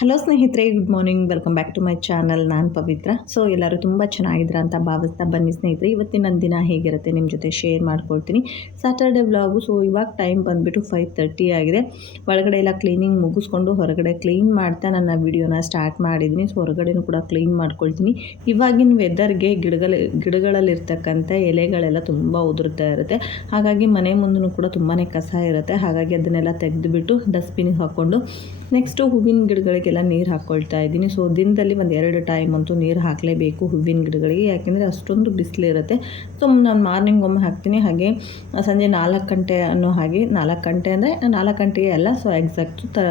Hello ಸ್ನೇಹಿತರೆ good morning welcome back to my channel ನಾನು ಪವಿತ್ರ. So ಎಲ್ಲರೂ ತುಂಬ ಚೆನ್ನಾಗಿದ್ರ ಅಂತ ಭಾವಿಸ್ತಾ ಬನ್ನಿ ಸ್ನೇಹಿತರೆ. ಇವತ್ತಿನ ದಿನ ಹೇಗಿರುತ್ತೆ ನಿಮ್ಮ ಜೊತೆ ಶೇರ್ ಮಾಡ್ಕೊಳ್ತೀನಿ. ಸ್ಯಾಟರ್ಡೆ ವ್ಲಾಗು ಸೊ ಇವಾಗ ಟೈಮ್ ಬಂದುಬಿಟ್ಟು ಫೈವ್ ತರ್ಟಿ ಆಗಿದೆ. ಒಳಗಡೆ ಎಲ್ಲ ಕ್ಲೀನಿಂಗ್ ಮುಗಿಸ್ಕೊಂಡು ಹೊರಗಡೆ ಕ್ಲೀನ್ ಮಾಡ್ತಾ ನನ್ನ ವಿಡಿಯೋನ ಸ್ಟಾರ್ಟ್ ಮಾಡಿದ್ದೀನಿ ಸೊ ಹೊರಗಡೆನೂ ಕೂಡ ಕ್ಲೀನ್ ಮಾಡ್ಕೊಳ್ತೀನಿ. ಇವಾಗಿನ ವೆದರ್ಗೆ ಗಿಡಗಳ, ಗಿಡಗಳಲ್ಲಿರ್ತಕ್ಕಂಥ ಎಲೆಗಳೆಲ್ಲ ತುಂಬ ಉದುರ್ತಾ ಇರುತ್ತೆ. ಹಾಗಾಗಿ ಮನೆ ಮುಂದೂ ಕೂಡ ತುಂಬಾ ಕಸ ಇರುತ್ತೆ. ಹಾಗಾಗಿ ಅದನ್ನೆಲ್ಲ ತೆಗೆದುಬಿಟ್ಟು ಡಸ್ಟ್ಬಿನ್ಗೆ ಹಾಕ್ಕೊಂಡು ನೆಕ್ಸ್ಟು ಹೂವಿನ ಗಿಡಗಳಿಗೆಲ್ಲ ನೀರು ಹಾಕ್ಕೊಳ್ತಾ ಇದ್ದೀನಿ. ಸೊ ದಿನದಲ್ಲಿ ಒಂದು ಎರಡು ಟೈಮ್ ಅಂತೂ ನೀರು ಹಾಕಲೇಬೇಕು ಹೂವಿನ ಗಿಡಗಳಿಗೆ. ಯಾಕೆಂದರೆ ಅಷ್ಟೊಂದು ಬಿಸಿಲಿರುತ್ತೆ ಸೊ ನಾನು ಮಾರ್ನಿಂಗ್ ಒಮ್ಮೆ ಹಾಕ್ತೀನಿ. ಹಾಗೆ ಸಂಜೆ ನಾಲ್ಕು ಗಂಟೆ ಅನ್ನೋ ಹಾಗೆ, ನಾಲ್ಕು ಗಂಟೆ ಅಂದರೆ ನಾಲ್ಕು ಗಂಟೆಗೆ ಅಲ್ಲ ಸೊ ಎಕ್ಸಾಕ್ಟ್ ತ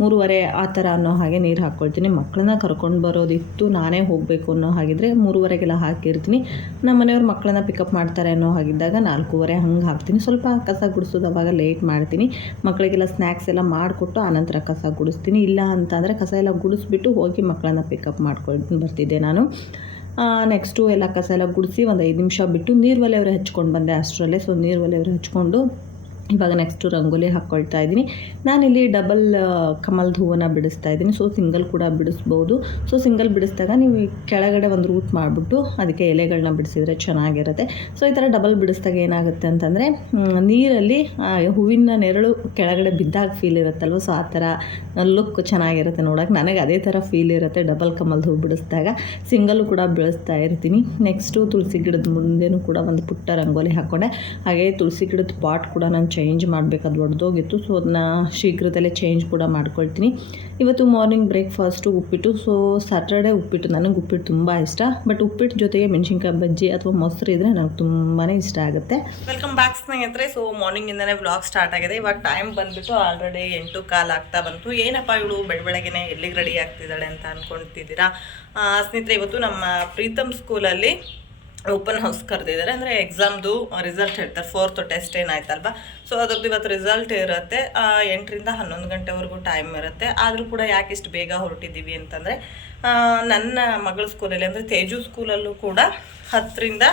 ಮೂರುವರೆ ಆ ಥರ ಅನ್ನೋ ಹಾಗೆ ನೀರು ಹಾಕ್ಕೊಳ್ತೀನಿ ಮಕ್ಕಳನ್ನ ಕರ್ಕೊಂಡು ಬರೋದಿತ್ತು, ನಾನೇ ಹೋಗಬೇಕು ಅನ್ನೋ ಹಾಗಿದ್ರೆ ಮೂರುವರೆಗೆಲ್ಲ ಹಾಕಿರ್ತೀನಿ. ನಮ್ಮ ಮನೆಯವ್ರು ಮಕ್ಕಳನ್ನ ಪಿಕಪ್ ಮಾಡ್ತಾರೆ ಅನ್ನೋ ಹಾಗಿದ್ದಾಗ ನಾಲ್ಕೂವರೆ ಹಂಗೆ ಹಾಕ್ತೀನಿ. ಸ್ವಲ್ಪ ಕಸ ಗುಡಿಸೋದು ಅವಾಗ ಲೇಟ್ ಮಾಡ್ತೀನಿ. ಮಕ್ಕಳಿಗೆಲ್ಲ ಸ್ನ್ಯಾಕ್ಸ್ ಎಲ್ಲ ಮಾಡಿಕೊಟ್ಟು ಆನಂತರ ಕಸ ಗುಡಿಸ್ತೀನಿ. ಇಲ್ಲ ಅಂತಂದರೆ ಕಸ ಎಲ್ಲ ಗುಡಿಸ್ಬಿಟ್ಟು ಹೋಗಿ ಮಕ್ಕಳನ್ನ ಪಿಕಪ್ ಮಾಡ್ಕೊಂಡು ಬರ್ತಿದ್ದೆ ನಾನು. ನೆಕ್ಸ್ಟು ಎಲ್ಲ ಕಸ ಎಲ್ಲ ಗುಡಿಸಿ ಒಂದು ಐದು ನಿಮಿಷ ಬಿಟ್ಟು ನೀರು ಒಲೆಯವರು ಹಚ್ಕೊಂಡು ಬಂದೆ ಅಷ್ಟರಲ್ಲೇ. ಸೊ ನೀರು ಒಲೆಯವರು ಹಚ್ಕೊಂಡು ಇವಾಗ ನೆಕ್ಸ್ಟು ರಂಗೋಲಿ ಹಾಕ್ಕೊಳ್ತಾ ಇದ್ದೀನಿ. ನಾನಿಲ್ಲಿ ಡಬಲ್ ಕಮಲ್ದ ಹೂವನ್ನು ಬಿಡಿಸ್ತಾ ಇದ್ದೀನಿ. ಸೊ ಸಿಂಗಲ್ ಕೂಡ ಬಿಡಿಸ್ಬೋದು. ಸೊ ಸಿಂಗಲ್ ಬಿಡಿಸಿದಾಗ ನೀವು ಕೆಳಗಡೆ ಒಂದು ರೂಟ್ ಮಾಡಿಬಿಟ್ಟು ಅದಕ್ಕೆ ಎಲೆಗಳನ್ನ ಬಿಡಿಸಿದರೆ ಚೆನ್ನಾಗಿರುತ್ತೆ. ಸೊ ಈ ಥರ ಡಬಲ್ ಬಿಡಿಸಿದಾಗ ಏನಾಗುತ್ತೆ ಅಂತಂದರೆ ನೀರಲ್ಲಿ ಹೂವಿನ ನೆರಳು ಕೆಳಗಡೆ ಬಿದ್ದಾಗ ಫೀಲ್ ಇರುತ್ತಲ್ವ? ಸೊ ಆ ಥರ ಲುಕ್ ಚೆನ್ನಾಗಿರುತ್ತೆ ನೋಡೋಕೆ ನನಗೆ ಅದೇ ಥರ ಫೀಲ್ ಇರುತ್ತೆ ಡಬಲ್ ಕಮಲ್ದ ಹೂ ಬಿಡಿಸಿದಾಗ. ಸಿಂಗಲ್ಲು ಕೂಡ ಬಿಡಿಸ್ತಾ ಇರ್ತೀನಿ. ನೆಕ್ಸ್ಟು ತುಳಸಿ ಗಿಡದ ಮುಂದೆನೂ ಕೂಡ ಒಂದು ಪುಟ್ಟ ರಂಗೋಲಿ ಹಾಕ್ಕೊಂಡೆ ಹಾಗೆ ತುಳಸಿ ಗಿಡದ ಪಾಟ್ ಕೂಡ ನಾನು ಚೇಂಜ್ ಮಾಡಬೇಕು ಅದು ಒಡೆದೋಗಿತ್ತು. ಸೊ ಅದನ್ನ ಶೀಘ್ರದಲ್ಲೇ ಚೇಂಜ್ ಕೂಡ ಮಾಡ್ಕೊಳ್ತೀನಿ. ಇವತ್ತು ಮಾರ್ನಿಂಗ್ ಬ್ರೇಕ್ಫಾಸ್ಟು ಉಪ್ಪಿಟ್ಟು. ಸೊ ಸ್ಯಾಟರ್ಡೆ ಉಪ್ಪಿಟ್ಟು ನನಗೆ ಉಪ್ಪಿಟ್ಟು ತುಂಬ ಇಷ್ಟ. ಬಟ್ ಉಪ್ಪಿಟ್ಟು ಜೊತೆಗೆ ಮೆಣಸಿನ್ಕಾಯಿ ಬಜ್ಜಿ ಅಥವಾ ಮೊಸರು ಇದ್ದರೆ ನನಗೆ ತುಂಬಾ ಇಷ್ಟ ಆಗುತ್ತೆ. ವೆಲ್ಕಮ್ ಬ್ಯಾಕ್ ಸ್ನೇಹಿತರೆ. ಸೊ ಮಾರ್ನಿಂಗಿಂದನೇ ವ್ಲಾಗ್ ಸ್ಟಾರ್ಟ್ ಆಗಿದೆ. ಇವಾಗ ಟೈಮ್ ಬಂದುಬಿಟ್ಟು ಆಲ್ರೆಡಿ ಎಂಟು ಕಾಲ್ ಆಗ್ತಾ ಬಂತು. ಏನಪ್ಪ ಇವಳು ಬೆಳ ಬೆಳಗ್ಗೆನೆ ಎಲ್ಲಿಗೆ ರೆಡಿ ಆಗ್ತಿದ್ದಾಳೆ ಅಂತ ಅಂದ್ಕೊಳ್ತಿದ್ದೀರಾ ಸ್ನೇಹಿತರೆ, ಇವತ್ತು ನಮ್ಮ ಪ್ರೀತಮ್ ಸ್ಕೂಲಲ್ಲಿ ಓಪನ್ ಹೌಸ್ ಕರೆದಿದ್ದಾರೆ. ಅಂದರೆ ಎಕ್ಸಾಮ್ದು ರಿಸಲ್ಟ್ ಹೇಳ್ತಾರೆ. ಫೋರ್ತ್ ಟೆಸ್ಟ್ ಏನಾಯ್ತಲ್ವ? ಸೊ ಅದ್ರದ್ದು ಇವತ್ತು ರಿಸಲ್ಟ್ ಇರುತ್ತೆ. ಎಂಟರಿಂದ ಹನ್ನೊಂದು ಗಂಟೆವರೆಗೂ ಟೈಮ್ ಇರುತ್ತೆ. ಆದರೂ ಕೂಡ ಯಾಕೆ ಇಷ್ಟು ಬೇಗ ಹೊರಟಿದ್ದೀವಿ ಅಂತಂದರೆ ನನ್ನ ಮಗಳ ಸ್ಕೂಲಲ್ಲಿ, ಅಂದರೆ ತೇಜು ಸ್ಕೂಲಲ್ಲೂ ಕೂಡ ಹತ್ತರಿಂದ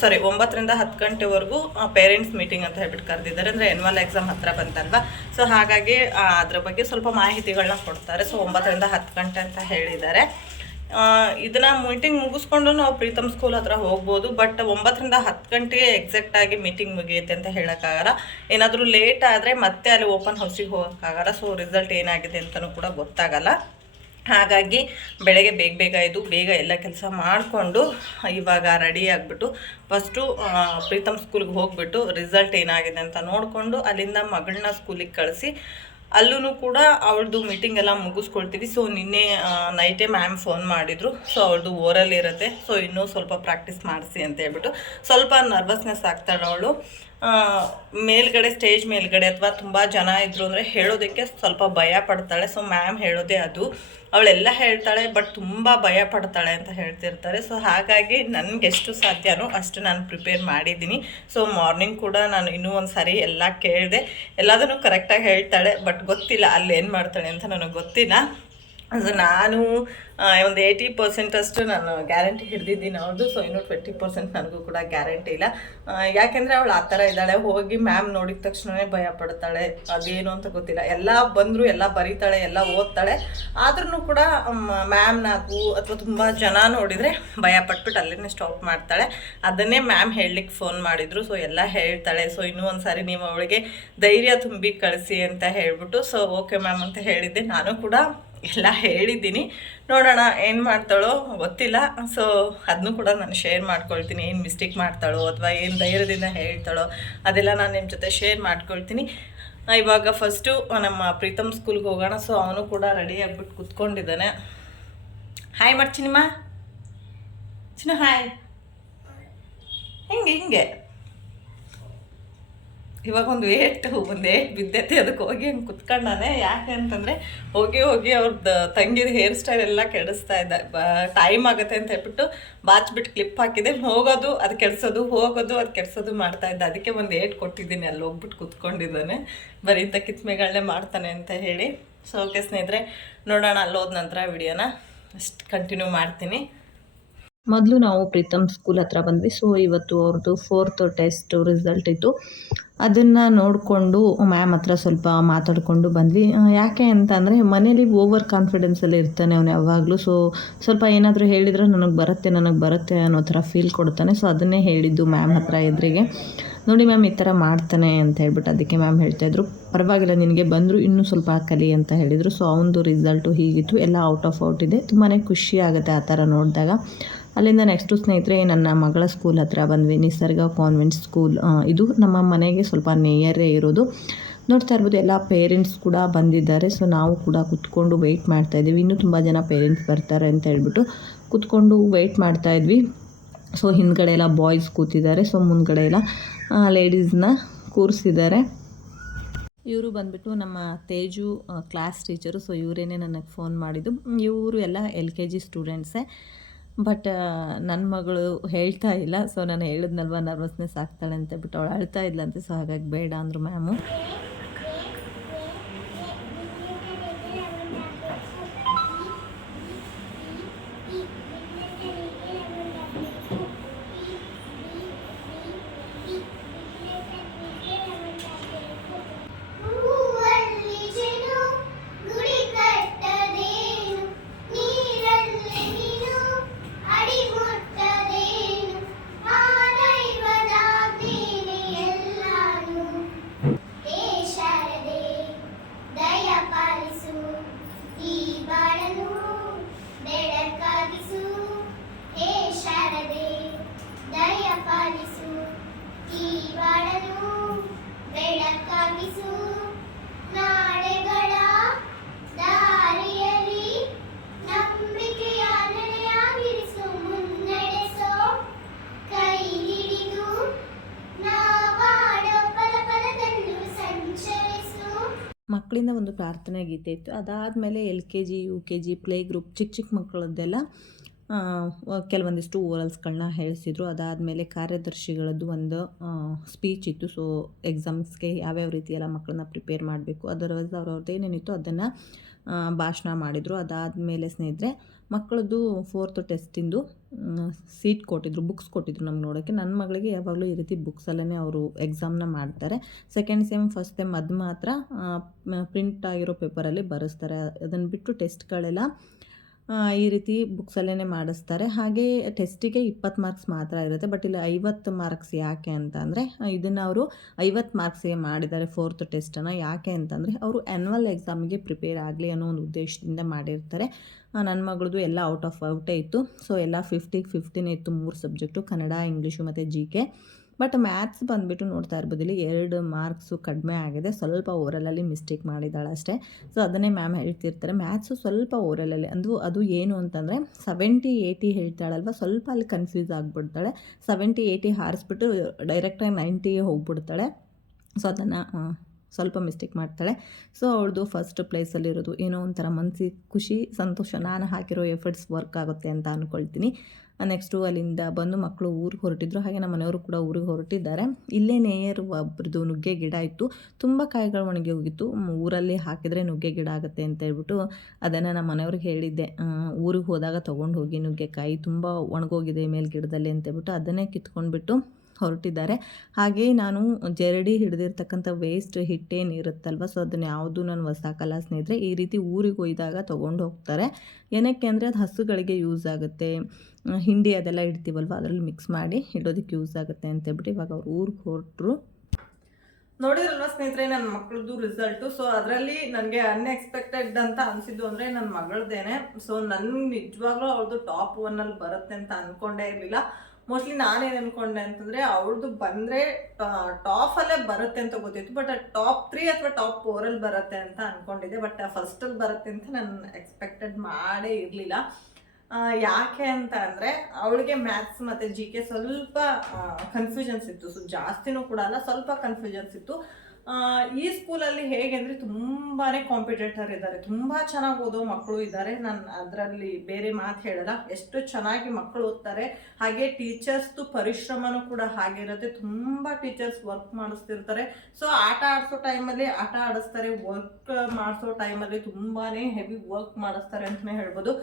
ಸಾರಿ ಒಂಬತ್ತರಿಂದ ಹತ್ತು ಗಂಟೆವರೆಗೂ ಪೇರೆಂಟ್ಸ್ ಮೀಟಿಂಗ್ ಅಂತ ಹೇಳ್ಬಿಟ್ಟು ಕರೆದಿದ್ದಾರೆ. ಅಂದರೆ ಎನ್ವಲ್ ಎಕ್ಸಾಮ್ ಹತ್ತಿರ ಬಂತಲ್ವ? ಸೊ ಹಾಗಾಗಿ ಅದರ ಬಗ್ಗೆ ಸ್ವಲ್ಪ ಮಾಹಿತಿಗಳನ್ನ ಕೊಡ್ತಾರೆ. ಸೊ ಒಂಬತ್ತರಿಂದ ಹತ್ತು ಗಂಟೆ ಅಂತ ಹೇಳಿದ್ದಾರೆ. ಇದನ್ನ ಮೀಟಿಂಗ್ ಮುಗಿಸ್ಕೊಂಡು ನಾವು ಪ್ರೀತಮ್ ಸ್ಕೂಲ್ ಹತ್ರ ಹೋಗ್ಬೋದು ಬಟ್ ಒಂಬತ್ತರಿಂದ ಹತ್ತು ಗಂಟೆಗೆ ಎಕ್ಸಾಕ್ಟ್ ಆಗಿ ಮೀಟಿಂಗ್ ಮುಗಿಯುತ್ತೆ ಅಂತ ಹೇಳೋಕ್ಕಾಗಲ್ಲ. ಏನಾದರೂ ಲೇಟ್ ಆದರೆ ಮತ್ತೆ ಅಲ್ಲಿ ಓಪನ್ ಹೌಸಿಗೆ ಹೋಗೋಕ್ಕಾಗಲ್ಲ ಸೊ ರಿಸಲ್ಟ್ ಏನಾಗಿದೆ ಅಂತಲೂ ಕೂಡ ಗೊತ್ತಾಗಲ್ಲ. ಹಾಗಾಗಿ ಬೆಳಗ್ಗೆ ಬೇಗ ಬೇಗ ಇದು ಬೇಗ ಎಲ್ಲ ಕೆಲಸ ಮಾಡಿಕೊಂಡು ಇವಾಗ ರೆಡಿ ಆಗಿಬಿಟ್ಟು ಫಸ್ಟು ಪ್ರೀತಮ್ ಸ್ಕೂಲ್ಗೆ ಹೋಗ್ಬಿಟ್ಟು ರಿಸಲ್ಟ್ ಏನಾಗಿದೆ ಅಂತ ನೋಡಿಕೊಂಡು ಅಲ್ಲಿಂದ ಮಗಳನ್ನ ಸ್ಕೂಲಿಗೆ ಕಳಿಸಿ ಅಲ್ಲೂ ಕೂಡ ಅವಳದು ಮೀಟಿಂಗ್ ಎಲ್ಲ ಮುಗಿಸ್ಕೊಳ್ತೀವಿ. ಸೊ ನಿನ್ನೆ ನೈಟೇ ಮ್ಯಾಮ್ ಫೋನ್ ಮಾಡಿದರು. ಸೊ ಅವಳದು ಓರಲ್ಲಿ ಇರುತ್ತೆ ಸೊ ಇನ್ನೂ ಸ್ವಲ್ಪ ಪ್ರಾಕ್ಟೀಸ್ ಮಾಡಿಸಿ ಅಂತ ಹೇಳ್ಬಿಟ್ಟು. ಸ್ವಲ್ಪ ನರ್ವಸ್ನೆಸ್ ಆಗ್ತಾಳೆ ಅವಳು. ಮೇಲ್ಗಡೆ ಸ್ಟೇಜ್ ಮೇಲ್ಗಡೆ ಅಥವಾ ತುಂಬ ಜನ ಇದ್ರು ಅಂದರೆ ಹೇಳೋದಕ್ಕೆ ಸ್ವಲ್ಪ ಭಯ ಪಡ್ತಾಳೆ. ಸೊ ಮ್ಯಾಮ್ ಹೇಳೋದೇ ಅದು. ಅವಳೆಲ್ಲ ಹೇಳ್ತಾಳೆ ಬಟ್ ತುಂಬ ಭಯ ಪಡ್ತಾಳೆ ಅಂತ ಹೇಳ್ತಿರ್ತಾರೆ. ಸೊ ಹಾಗಾಗಿ ನನಗೆ ಎಷ್ಟು ಸಾಧ್ಯನೋ ಅಷ್ಟು ನಾನು ಪ್ರಿಪೇರ್ ಮಾಡಿದ್ದೀನಿ. ಸೊ ಮಾರ್ನಿಂಗ್ ಕೂಡ ನಾನು ಇನ್ನೂ ಒಂದು ಸಾರಿ ಎಲ್ಲ ಕೇಳಿದೆ. ಎಲ್ಲದನ್ನು ಕರೆಕ್ಟಾಗಿ ಹೇಳ್ತಾಳೆ ಬಟ್ ಗೊತ್ತಿಲ್ಲ ಅಲ್ಲಿ ಏನು ಮಾಡ್ತಾಳೆ ಅಂತ ನನಗೆ ಗೊತ್ತಿಲ್ಲ. ಅದು ನಾನು ಒಂದು ಏಯ್ಟಿ ಪರ್ಸೆಂಟ್ ಅಷ್ಟು ನಾನು ಗ್ಯಾರಂಟಿ ಹಿಡ್ದಿದ್ದೀನಿ ಅವ್ರದ್ದು ಸೊ ಇನ್ನೂ ಟ್ವೆಂಟಿ ಪರ್ಸೆಂಟ್ ನನಗೂ ಕೂಡ ಗ್ಯಾರಂಟಿ ಇಲ್ಲ. ಯಾಕೆಂದರೆ ಅವಳು ಆ ಥರ ಇದ್ದಾಳೆ. ಹೋಗಿ ಮ್ಯಾಮ್ ನೋಡಿದ ತಕ್ಷಣವೇ ಭಯ ಪಡ್ತಾಳೆ. ಅದೇನು ಅಂತ ಗೊತ್ತಿಲ್ಲ. ಎಲ್ಲ ಬಂದರೂ, ಎಲ್ಲ ಬರೀತಾಳೆ, ಎಲ್ಲ ಓದ್ತಾಳೆ. ಆದ್ರೂ ಕೂಡ ಮ್ಯಾಮ್ ನಾವು ಅಥವಾ ತುಂಬ ಜನ ನೋಡಿದರೆ ಭಯ ಪಟ್ಬಿಟ್ಟು ಅಲ್ಲೇ ಸ್ಟಾಪ್ ಮಾಡ್ತಾಳೆ. ಅದನ್ನೇ ಮ್ಯಾಮ್ ಹೇಳಲಿಕ್ಕೆ ಫೋನ್ ಮಾಡಿದರು. ಸೊ ಎಲ್ಲ ಹೇಳ್ತಾಳೆ. ಸೊ ಇನ್ನೂ ಒಂದು ಸಾರಿ ನೀವು ಅವಳಿಗೆ ಧೈರ್ಯ ತುಂಬಿ ಕಳಿಸಿ ಅಂತ ಹೇಳ್ಬಿಟ್ಟು. ಸೊ ಓಕೆ ಮ್ಯಾಮ್ ಅಂತ ಹೇಳಿದ್ದೆ. ನಾನು ಕೂಡ ಎಲ್ಲ ಹೇಳಿದ್ದೀನಿ. ನೋಡೋಣ ಏನು ಮಾಡ್ತಾಳೋ ಗೊತ್ತಿಲ್ಲ. ಸೊ ಅದನ್ನು ಕೂಡ ನಾನು ಶೇರ್ ಮಾಡ್ಕೊಳ್ತೀನಿ. ಏನು ಮಿಸ್ಟೇಕ್ ಮಾಡ್ತಾಳೋ ಅಥವಾ ಏನು ಧೈರ್ಯದಿಂದ ಹೇಳ್ತಾಳೋ ಅದೆಲ್ಲ ನಾನು ನಿಮ್ಮ ಜೊತೆ ಶೇರ್ ಮಾಡ್ಕೊಳ್ತೀನಿ. ಇವಾಗ ಫಸ್ಟು ನಮ್ಮ ಪ್ರೀತಮ್ ಸ್ಕೂಲ್ಗೆ ಹೋಗೋಣ. ಸೊ ಅವನು ಕೂಡ ರೆಡಿ ಆಗಿಬಿಟ್ಟು ಕುತ್ಕೊಂಡಿದ್ದಾನೆ. ಹಾಯ್ ಮಾಡ್ತೀನಿಮ್ಮ ಚಿನ್ನ ಹಾಯ್ ಹಿಂಗೆ ಹಿಂಗೆ. ಇವಾಗ ಒಂದು ಏಟ್ ಒಂದು ಏಟ್ ಬಿದ್ದೈತಿ ಅದಕ್ಕೆ ಹೋಗಿ ಹಂಗೆ ಕುತ್ಕೊಂಡಾನೆ ಯಾಕೆ ಅಂತಂದರೆ ಹೋಗಿ ಹೋಗಿ ಅವ್ರದ್ದು ತಂಗಿದ ಹೇರ್ ಸ್ಟೈಲ್ ಎಲ್ಲ ಕೆಡಿಸ್ತಾ ಇದ್ದ. ಟೈಮ್ ಆಗುತ್ತೆ ಅಂತ ಹೇಳ್ಬಿಟ್ಟು ಬಾಚ್ಬಿಟ್ಟು ಕ್ಲಿಪ್ ಹಾಕಿದೆ. ಹೋಗೋದು, ಅದು ಕೆಡ್ಸೋದು, ಹೋಗೋದು, ಅದು ಕೆಡ್ಸೋದು ಮಾಡ್ತಾ ಇದ್ದ. ಅದಕ್ಕೆ ಒಂದು ಏಟ್ ಕೊಟ್ಟಿದ್ದೀನಿ. ಅಲ್ಲಿ ಹೋಗ್ಬಿಟ್ಟು ಕುತ್ಕೊಂಡಿದ್ದಾನೆ. ಬರೀ ಇಂಥ ಕಿತ್ಮೆಗಳನ್ನೇ ಮಾಡ್ತಾನೆ ಅಂತ ಹೇಳಿ. ಸೊ ಓಕೆ ಸ್ನೇಹಿತರೆ, ನೋಡೋಣ ಅಲ್ಲಿ ಹೋದ ನಂತರ ವಿಡಿಯೋನ. ಅಷ್ಟು ಕಂಟಿನ್ಯೂ ಮಾಡ್ತೀನಿ. ಮೊದಲು ನಾವು ಪ್ರೀತಮ್ ಸ್ಕೂಲ್ ಹತ್ರ ಬಂದ್ವಿ. ಸೊ ಇವತ್ತು ಅವ್ರದ್ದು ಫೋರ್ತ್ ಟೆಸ್ಟ್ ರಿಸಲ್ಟ್ ಇತ್ತು. ಅದನ್ನು ನೋಡಿಕೊಂಡು ಮ್ಯಾಮ್ ಹತ್ರ ಸ್ವಲ್ಪ ಮಾತಾಡಿಕೊಂಡು ಬಂದ್ವಿ. ಯಾಕೆ ಅಂತ ಅಂದರೆ ಮನೇಲಿ ಓವರ್ ಕಾನ್ಫಿಡೆನ್ಸಲ್ಲಿ ಇರ್ತಾನೆ ಅವನು ಯಾವಾಗಲೂ. ಸೊ ಸ್ವಲ್ಪ ಏನಾದರೂ ಹೇಳಿದರೆ ನನಗೆ ಬರುತ್ತೆ ನನಗೆ ಬರುತ್ತೆ ಅನ್ನೋ ಥರ ಫೀಲ್ ಕೊಡ್ತಾನೆ. ಸೊ ಅದನ್ನೇ ಹೇಳಿದ್ದು ಮ್ಯಾಮ್ ಹತ್ರ ಎದುರಿಗೆ. ನೋಡಿ ಮ್ಯಾಮ್ ಈ ಥರ ಮಾಡ್ತಾನೆ ಅಂತ ಹೇಳ್ಬಿಟ್ಟು ಅದಕ್ಕೆ ಮ್ಯಾಮ್ ಹೇಳ್ತಾಯಿದ್ರು ಪರವಾಗಿಲ್ಲ, ನಿನಗೆ ಬಂದರೂ ಇನ್ನೂ ಸ್ವಲ್ಪ ಕಲಿ ಅಂತ ಹೇಳಿದರು. ಸೊ ಅವನದು ರಿಸಲ್ಟು ಹೀಗಿತ್ತು. ಎಲ್ಲ ಔಟ್ ಆಫ್ ಔಟ್ ಇದೆ. ತುಂಬಾ ಖುಷಿ ಆಗುತ್ತೆ ಆ ಥರ ನೋಡಿದಾಗ. ಅಲ್ಲಿಂದ ನೆಕ್ಸ್ಟು ಸ್ನೇಹಿತರೆ, ನನ್ನ ಮಗಳ ಸ್ಕೂಲ್ ಹತ್ರ ಬಂದ್ವಿ. ನಿಸರ್ಗ ಕಾನ್ವೆಂಟ್ ಸ್ಕೂಲ್ ಇದು ನಮ್ಮ ಮನೆಗೆ ಸ್ವಲ್ಪ ನೇಯರೇ ಇರೋದು. ನೋಡ್ತಾ ಇರ್ಬೋದು, ಎಲ್ಲ ಪೇರೆಂಟ್ಸ್ ಕೂಡ ಬಂದಿದ್ದಾರೆ. ಸೊ ನಾವು ಕೂಡ ಕುತ್ಕೊಂಡು ವೆಯ್ಟ್ ಮಾಡ್ತಾ ಇದ್ದೀವಿ. ಇನ್ನೂ ತುಂಬ ಜನ ಪೇರೆಂಟ್ಸ್ ಬರ್ತಾರೆ ಅಂತ ಹೇಳ್ಬಿಟ್ಟು ಕುತ್ಕೊಂಡು ವೆಯ್ಟ್ ಮಾಡ್ತಾ ಇದ್ವಿ. ಸೊ ಹಿಂದ್ಗಡೆ ಎಲ್ಲ ಬಾಯ್ಸ್ ಕೂತಿದ್ದಾರೆ. ಸೊ ಮುಂದ್ಗಡೆ ಎಲ್ಲ ಲೇಡೀಸ್ನ ಕೂರಿಸಿದ್ದಾರೆ. ಇವರು ಬಂದ್ಬಿಟ್ಟು ನಮ್ಮ ತೇಜು ಕ್ಲಾಸ್ ಟೀಚರು ಸೊ ಇವರೇನೆ ನನಗೆ ಫೋನ್ ಮಾಡಿದ್ದು. ಇವರು ಎಲ್ಲ ಎಲ್ ಕೆ ಜಿ ಸ್ಟೂಡೆಂಟ್ಸೇ ಬಟ್ ನನ್ನ ಮಗಳು ಹೇಳ್ತಾ ಇಲ್ಲ. ಸೊ ನಾನು ಹೇಳಿದ್ನಲ್ವ, ನರ್ವಸ್ನೆಸ್ ಆಗ್ತಾಳೆ ಅಂತ, ಬಿಟ್ಟು ಅವಳು ಅಳ್ತಾ ಇದ್ಲಂತೆ ಸೊ ಹಾಗಾಗಿ ಬೇಡ ಅಂದರು ಮ್ಯಾಮು. ಪ್ರಾರ್ಥನೆ ಗೀತೆ ಇತ್ತು. ಅದಾದಮೇಲೆ L K G, U K G, play group ಚಿಕ್ಕ ಚಿಕ್ಕ ಮಕ್ಕಳದ್ದೆಲ್ಲ ಕೆಲವೊಂದಿಷ್ಟು ಓರಲ್ಸ್ಗಳನ್ನ ಹೇಳಿಸಿದ್ರು. ಅದಾದಮೇಲೆ ಕಾರ್ಯದರ್ಶಿಗಳದ್ದು ಒಂದು ಸ್ಪೀಚ್ ಇತ್ತು. ಸೊ ಎಕ್ಸಾಮ್ಸ್ಗೆ ಯಾವ್ಯಾವ ರೀತಿಯೆಲ್ಲ ಮಕ್ಕಳನ್ನ ಪ್ರಿಪೇರ್ ಮಾಡಬೇಕು ಅದರ್ವೈಸ್ ಅವ್ರವ್ರದ್ದು ಏನೇನಿತ್ತು ಅದನ್ನು ಭಾಷಣ ಮಾಡಿದರು. ಅದಾದಮೇಲೆ ಸ್ನೇಹಿತರೆ, ಮಕ್ಕಳದ್ದು ಫೋರ್ತ್ ಟೆಸ್ಟಿಂದು ಸೀಟ್ ಕೊಟ್ಟಿದ್ರು ಬುಕ್ಸ್ ಕೊಟ್ಟಿದ್ರು ನಮ್ಗೆ ನೋಡೋಕ್ಕೆ. ನನ್ನ ಮಗಳಿಗೆ ಯಾವಾಗಲೂ ಈ ರೀತಿ ಬುಕ್ಸಲ್ಲೇ ಅವರು ಎಕ್ಸಾಮ್ನ ಮಾಡ್ತಾರೆ. ಸೆಕೆಂಡ್ ಸೆಮ್ ಫಸ್ಟ್ ಸೆಮ್ ಅದು ಮಾತ್ರ ಪ್ರಿಂಟ್ ಆಗಿರೋ ಪೇಪರಲ್ಲಿ ಬರೆಸ್ತಾರೆ. ಅದನ್ನು ಬಿಟ್ಟು ಟೆಸ್ಟ್ಗಳೆಲ್ಲ ಈ ರೀತಿ ಬುಕ್ಸಲ್ಲೇ ಮಾಡಿಸ್ತಾರೆ. ಹಾಗೆ ಟೆಸ್ಟಿಗೆ ಇಪ್ಪತ್ತು ಮಾರ್ಕ್ಸ್ ಮಾತ್ರ ಇರುತ್ತೆ. ಬಟ್ ಇಲ್ಲಿ ಐವತ್ತು ಮಾರ್ಕ್ಸ್ ಯಾಕೆ ಅಂತ ಅಂದರೆ ಇದನ್ನು ಅವರು ಐವತ್ತು ಮಾರ್ಕ್ಸಿಗೆ ಮಾಡಿದ್ದಾರೆ ಫೋರ್ತ್ ಟೆಸ್ಟನ್ನು ಯಾಕೆ ಅಂತಂದರೆ ಅವರು ಆ್ಯನ್ವಲ್ ಎಕ್ಸಾಮಿಗೆ ಪ್ರಿಪೇರ್ ಆಗಲಿ ಅನ್ನೋ ಒಂದು ಉದ್ದೇಶದಿಂದ ಮಾಡಿರ್ತಾರೆ. ನನ್ನ ಮಗಳದು ಎಲ್ಲ ಔಟ್ ಆಫ್ ಔಟೇ ಇತ್ತು. ಸೊ ಎಲ್ಲ ಫಿಫ್ಟಿಗೆ ಫಿಫ್ಟಿನೇ ಇತ್ತು ಮೂರು ಸಬ್ಜೆಕ್ಟು ಕನ್ನಡ, ಇಂಗ್ಲೀಷು ಮತ್ತು ಜಿ ಕೆ ಬಟ್ ಮ್ಯಾಥ್ಸ್ ಬಂದುಬಿಟ್ಟು ನೋಡ್ತಾ ಇರ್ಬೋದು ಇಲ್ಲಿ ಎರಡು ಮಾರ್ಕ್ಸು ಕಡಿಮೆ ಆಗಿದೆ. ಸ್ವಲ್ಪ ಓರಲಲ್ಲಿ ಮಿಸ್ಟೇಕ್ ಮಾಡಿದ್ದಾಳೆ ಅಷ್ಟೇ. ಸೊ ಅದನ್ನೇ ಮ್ಯಾಮ್ ಹೇಳ್ತಿರ್ತಾರೆ. ಮ್ಯಾಥ್ಸು ಸ್ವಲ್ಪ ಓರಲಲ್ಲಿ ಅಂದು ಅದು ಏನು ಅಂತಂದರೆ ಸೆವೆಂಟಿ ಏಯ್ಟಿ ಹೇಳ್ತಾಳಲ್ವ? ಸ್ವಲ್ಪ ಅಲ್ಲಿ ಕನ್ಫ್ಯೂಸ್ ಆಗಿಬಿಡ್ತಾಳೆ. ಸೆವೆಂಟಿ ಏಯ್ಟಿ ಹಾರಿಸ್ಬಿಟ್ಟು ಡೈರೆಕ್ಟಾಗಿ ನೈಂಟಿಗೆ ಹೋಗ್ಬಿಡ್ತಾಳೆ. ಸೊ ಅದನ್ನು ಸ್ವಲ್ಪ ಮಿಸ್ಟೇಕ್ ಮಾಡ್ತಾಳೆ. ಸೊ ಅವಳದು ಫಸ್ಟ್ ಪ್ಲೇಸಲ್ಲಿರೋದು ಏನೋ ಒಂಥರ ಮನಸ್ಸಿಗೆ ಖುಷಿ, ಸಂತೋಷ, ನಾನು ಹಾಕಿರೋ ಎಫರ್ಟ್ಸ್ ವರ್ಕ್ ಆಗುತ್ತೆ ಅಂತ ಅಂದ್ಕೊಳ್ತೀನಿ ನೆಕ್ಸ್ಟು ಅಲ್ಲಿಂದ ಬಂದು ಮಕ್ಕಳು ಊರಿಗೆ ಹೊರಟಿದ್ರು. ಹಾಗೆ ನಮ್ಮ ಮನೆಯವರು ಕೂಡ ಊರಿಗೆ ಹೊರಟಿದ್ದಾರೆ. ಇಲ್ಲೇ ನೇಯರ್ ಒಬ್ರದ್ದು ನುಗ್ಗೆ ಗಿಡ ಇತ್ತು. ತುಂಬ ಕಾಯಿಗಳು ಒಣಗಿ ಹೋಗಿತ್ತು. ಊರಲ್ಲಿ ಹಾಕಿದರೆ ನುಗ್ಗೆ ಗಿಡ ಆಗುತ್ತೆ ಅಂತ ಹೇಳ್ಬಿಟ್ಟು ಅದನ್ನು ನಮ್ಮ ಮನೆಯವ್ರಿಗೆ ಹೇಳಿದ್ದೆ. ಊರಿಗೆ ಹೋದಾಗ ತೊಗೊಂಡು ಹೋಗಿ ನುಗ್ಗೆಕಾಯಿ ತುಂಬ ಒಣಗೋಗಿದೆ ಮೇಲೆ ಗಿಡದಲ್ಲಿ ಅಂತ ಹೇಳ್ಬಿಟ್ಟು ಅದನ್ನೇ ಕಿತ್ಕೊಂಡ್ಬಿಟ್ಟು ಹೊರಟಿದ್ದಾರೆ. ಹಾಗೆಯೇ ನಾನು ಜರಡಿ ಹಿಡಿದಿರ್ತಕ್ಕಂಥ ವೇಸ್ಟ್ ಹಿಟ್ಟೇನಿರುತ್ತಲ್ವ ಸೊ ಅದನ್ನು ಯಾವುದು ನಾನು ಹೊಸಾಕಲ್ಲ ಸ್ನೇಹಿತರೆ, ಈ ರೀತಿ ಊರಿಗೆ ಒಯ್ದಾಗ ತೊಗೊಂಡು ಹೋಗ್ತಾರೆ. ಏನಕ್ಕೆ ಅಂದರೆ ಅದು ಹಸುಗಳಿಗೆ ಯೂಸ್ ಆಗುತ್ತೆ. ಹಿಂಡಿ ಅದೆಲ್ಲ ಇಡ್ತೀವಲ್ವ? ಅದರಲ್ಲಿ ಮಿಕ್ಸ್ ಮಾಡಿ ಇಡೋದಕ್ಕೆ ಯೂಸ್ ಆಗುತ್ತೆ ಅಂತ ಹೇಳ್ಬಿಟ್ಟು ಇವಾಗ ಅವ್ರು ಊರಿಗೆ ಹೊರಟರು. ನೋಡಿದ್ರಲ್ವಾ ಸ್ನೇಹಿತರೆ ನನ್ನ ಮಕ್ಕಳದ್ದು ರಿಸಲ್ಟು ಸೊ ಅದರಲ್ಲಿ ನನಗೆ ಅನ್ಎಕ್ಸ್ಪೆಕ್ಟೆಡ್ ಅಂತ ಅನಿಸಿದ್ದು ಅಂದರೆ ನನ್ನ ಮಗಳದೇನೆ. ಸೊ ನನ್ಗೆ ನಿಜವಾಗ್ಲೂ ಅವ್ರದ್ದು ಟಾಪ್ ಒನ್ನಲ್ಲಿ ಬರುತ್ತೆ ಅಂತ ಅಂದ್ಕೊಂಡೇ ಇರಲಿಲ್ಲ. ಮೋಸ್ಟ್ಲಿ ನಾನೇನು ಅನ್ಕೊಂಡೆ ಅಂತಂದರೆ ಅವ್ರದ್ದು ಬಂದರೆ ಟಾಪಲ್ಲೇ ಬರುತ್ತೆ ಅಂತ ಗೊತ್ತಿತ್ತು ಬಟ್ ಟಾಪ್ ತ್ರೀ ಅಥವಾ ಟಾಪ್ ಫೋರಲ್ಲಿ ಬರುತ್ತೆ ಅಂತ ಅಂದ್ಕೊಂಡಿದ್ದೆ ಬಟ್ ಫಸ್ಟಲ್ಲಿ ಬರುತ್ತೆ ಅಂತ ನಾನು ಎಕ್ಸ್ಪೆಕ್ಟೆಡ್ ಮಾಡೇ ಇರಲಿಲ್ಲ. ಯಾಕೆ ಅಂತ ಅಂದರೆ ಅವಳಿಗೆ ಮ್ಯಾಥ್ಸ್ ಮತ್ತು ಜಿ ಕೆ ಸ್ವಲ್ಪ ಕನ್ಫ್ಯೂಷನ್ಸ್ ಇತ್ತು ಸೊ ಜಾಸ್ತಿನೂ ಕೂಡ ಅಲ್ಲ, ಸ್ವಲ್ಪ ಕನ್ಫ್ಯೂಷನ್ಸ್ ಇತ್ತು. ಈ ಸ್ಕೂಲಲ್ಲಿ ಹೇಗೆ ಅಂದರೆ ತುಂಬಾ ಕಾಂಪಿಟೇಟರ್ ಇದ್ದಾರೆ. ತುಂಬ ಚೆನ್ನಾಗಿ ಓದೋ ಮಕ್ಕಳು ಇದ್ದಾರೆ. ನಾನು ಅದರಲ್ಲಿ ಬೇರೆ ಮಾತು ಹೇಳಲ್ಲ. ಎಷ್ಟು ಚೆನ್ನಾಗಿ ಮಕ್ಕಳು ಓದ್ತಾರೆ. ಹಾಗೆ ಟೀಚರ್ಸ್ದು ಪರಿಶ್ರಮನೂ ಕೂಡ ಹಾಗೆ ಇರುತ್ತೆ. ತುಂಬ ಟೀಚರ್ಸ್ ವರ್ಕ್ ಮಾಡಿಸ್ತಿರ್ತಾರೆ. ಸೊ ಆಟ ಆಡಿಸೋ ಟೈಮಲ್ಲಿ ಆಟ ಆಡಿಸ್ತಾರೆ. ವರ್ಕ್ ಮಾಡಿಸೋ ಟೈಮಲ್ಲಿ ತುಂಬಾ ಹೆವಿ ವರ್ಕ್ ಮಾಡಿಸ್ತಾರೆ ಅಂತಲೇ ಹೇಳ್ಬೋದು.